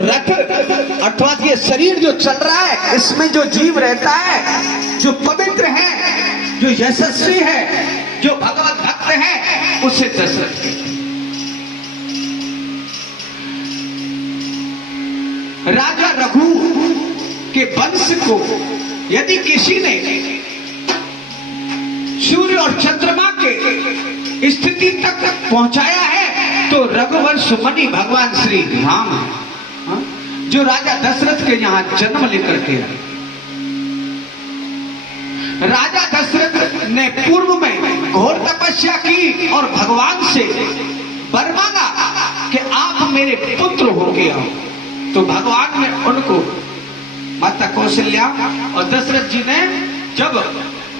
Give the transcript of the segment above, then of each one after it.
रथ अर्थात ये शरीर जो चल रहा है, इसमें जो जीव रहता है, जो पवित्र है, जो यशस्वी है, जो भगवत भक्त है, उसे दशरथ कहते हैं। राजा रघु के वंश को यदि किसी ने सूर्य और चंद्रमा के स्थिति तक पहुंचाया है तो रघुवंश मणि भगवान श्री राम है, जो राजा दशरथ के यहां जन्म लेकर के आए। राजा दशरथ ने पूर्व में घोर तपस्या की और भगवान से वर मांगा कि आप मेरे पुत्र होके आओ। तो भगवान ने उनको माता कौशल्या और दशरथ जी ने जब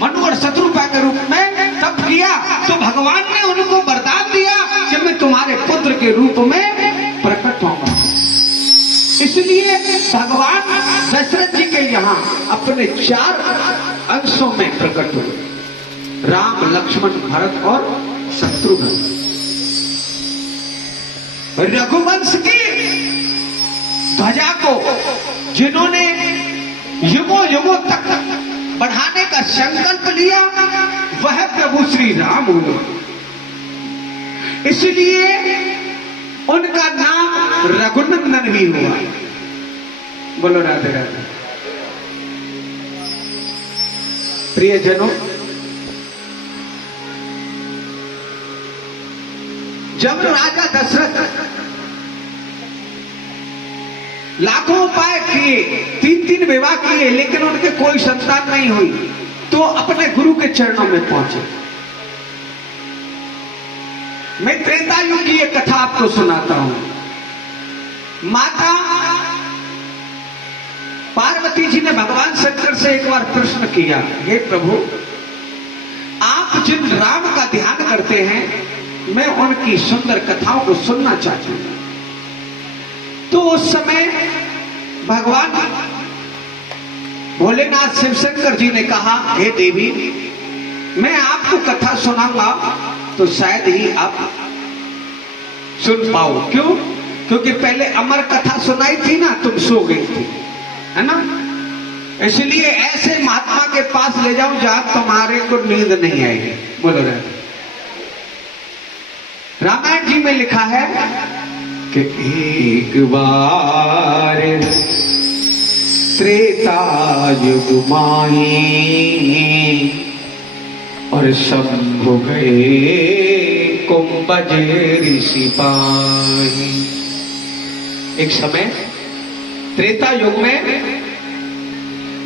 मनु और शत्रुपा के रूप में तप किया तो भगवान ने उनको वरदान दिया कि मैं तुम्हारे पुत्र के रूप में प्रकट होऊंगा। इसलिए भगवान दशरथ जी के यहाँ अपने 4 अंशों में प्रकट हुए, राम, लक्ष्मण, भरत और शत्रुघ्न। रघुवंश की ध्वजा को जिन्होंने युगों युगों तक बढ़ाने का संकल्प लिया वह प्रभु श्री राम हुए। इसलिए उनका नाम रघुनंदन भी हुआ। बोलो राधे राधे। प्रियजनों, जब राजा दशरथ लाखों उपाय किए, 3 विवाह किए, लेकिन उनके कोई संतान नहीं हुई, तो अपने गुरु के चरणों में पहुंचे। मैं त्रेता युग की एक कथा आपको सुनाता हूं। माता पार्वती जी ने भगवान शंकर से एक बार प्रश्न किया, हे प्रभु, आप जिन राम का ध्यान करते हैं, मैं उनकी सुंदर कथाओं को सुनना चाहती हूं। तो उस समय भगवान भोलेनाथ शिव शंकर जी ने कहा, हे देवी, मैं आपको कथा सुनाऊंगा तो शायद ही आप सुन पाओ। क्यों? क्योंकि पहले अमर कथा सुनाई थी ना, तुम सो गई थी, है ना। इसलिए ऐसे महात्मा के पास ले जाऊं जहां तुम्हारे को नींद नहीं आएगी। बोलो रे। रामायण जी में लिखा है कि एक बार त्रेता युग माही और शंभु गए कुंभज ऋषि पाही। एक समय त्रेता युग में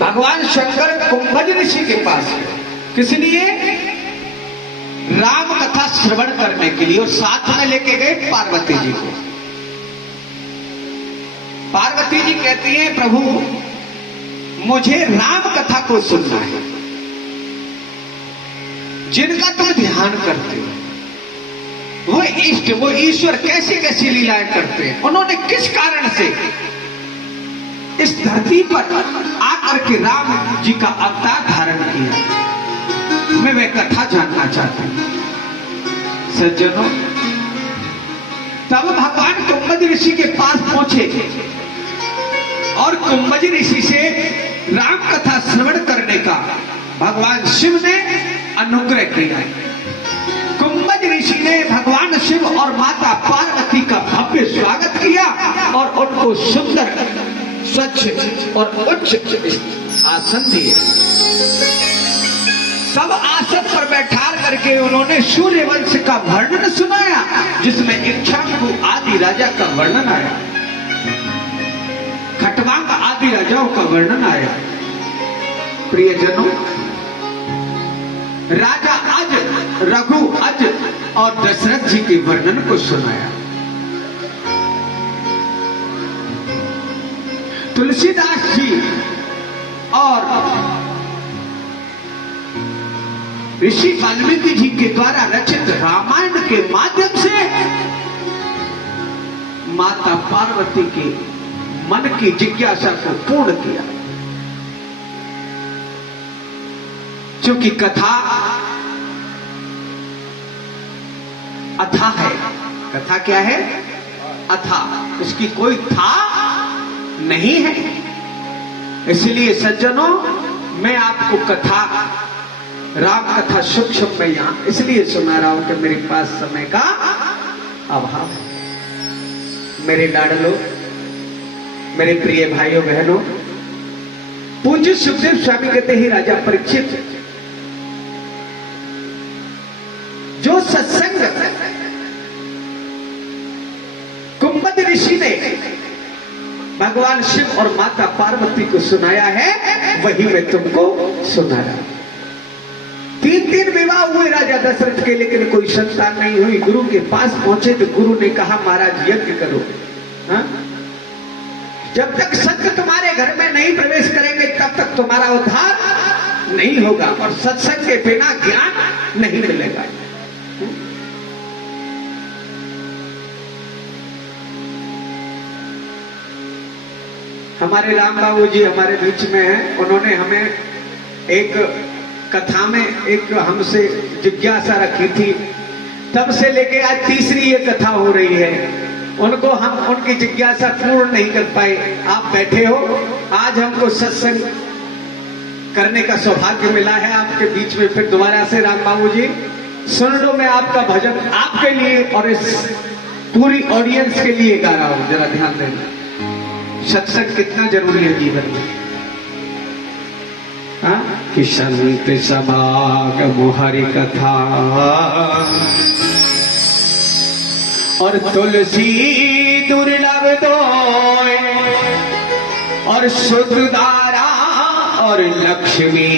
भगवान शंकर कुंभज ऋषि के पास गए। किस लिए? राम कथा श्रवण करने के लिए, और साथ में लेके गए पार्वती जी को। पार्वती जी कहती है, प्रभु मुझे राम कथा को सुनना है, जिनका तुम ध्यान करते हो, वो इष्ट, वो ईश्वर कैसी कैसी लीलाएं करते हैं, उन्होंने किस कारण से इस धरती पर आकर के राम जी का अवतार धारण किया, मैं वह कथा जानना चाहती हूं। सज्जनों, तब भगवान कुंभज ऋषि के पास पहुंचे और कुंभज ऋषि से राम कथा श्रवण करने का भगवान शिव ने अनुग्रह किया। कुंभज ऋषि ने भगवान शिव और माता पार्वती का भव्य स्वागत किया और उनको सुंदर, स्वच्छ और उच्च आसन दिए। सब आसन पर बैठा करके उन्होंने सूर्यवंश का वर्णन सुनाया, जिसमें इक्ष्वाकु आदि राजा का वर्णन आया, खटवांग आदि राजाओं का वर्णन आया। प्रियजनों, राजा अज, रघु अज और दशरथ जी के वर्णन को सुनाया। तुलसीदास जी और ऋषि वाल्मीकि जी के द्वारा रचित रामायण के माध्यम से माता पार्वती के मन की जिज्ञासा को पूर्ण किया। क्योंकि कथा अथा है। कथा क्या है? अथा। इसकी कोई था नहीं है। इसलिए सज्जनों, मैं आपको कथा, राम कथा सूक्ष्म में यहां इसलिए सुना रहा हूं कि मेरे पास समय का अभाव है। मेरे लाडलो, मेरे प्रिय भाइयों बहनों, पूज्य सुखदेव स्वामी कहते ही राजा परीक्षित, जो सत्संग कुंभद ऋषि ने भगवान शिव और माता पार्वती को सुनाया है, वही मैं तुमको सुना रहा हूं। 3 विवाह हुए राजा दशरथ के, लेकिन कोई संतान नहीं हुई। गुरु के पास पहुंचे तो गुरु ने कहा, महाराज यज्ञ करो। हा? जब तक संत तुम्हारे घर में नहीं प्रवेश करेंगे तब तक तुम्हारा उद्धार नहीं होगा, और सत्संग के बिना ज्ञान नहीं मिलेगा। हमारे राम बाबू जी हमारे बीच में हैं। उन्होंने हमें एक कथा में एक हमसे जिज्ञासा रखी थी, तब से लेके आज तीसरी ये कथा हो रही है। उनको हम उनकी जिज्ञासा पूर्ण नहीं कर पाए। आप बैठे हो, आज हमको सत्संग करने का सौभाग्य मिला है आपके बीच में। फिर दोबारा से राम बाबू जी, सुन लो, मैं आपका भजन आपके लिए और इस पूरी ऑडियंस के लिए गा रहा हूं। जरा ध्यान देना, सत्संग कितना जरूरी है जीवन में। हाँ? कि संत समागम हरि कथा और तुलसी दुर्लभ दोय और शुद्ध धारा और लक्ष्मी।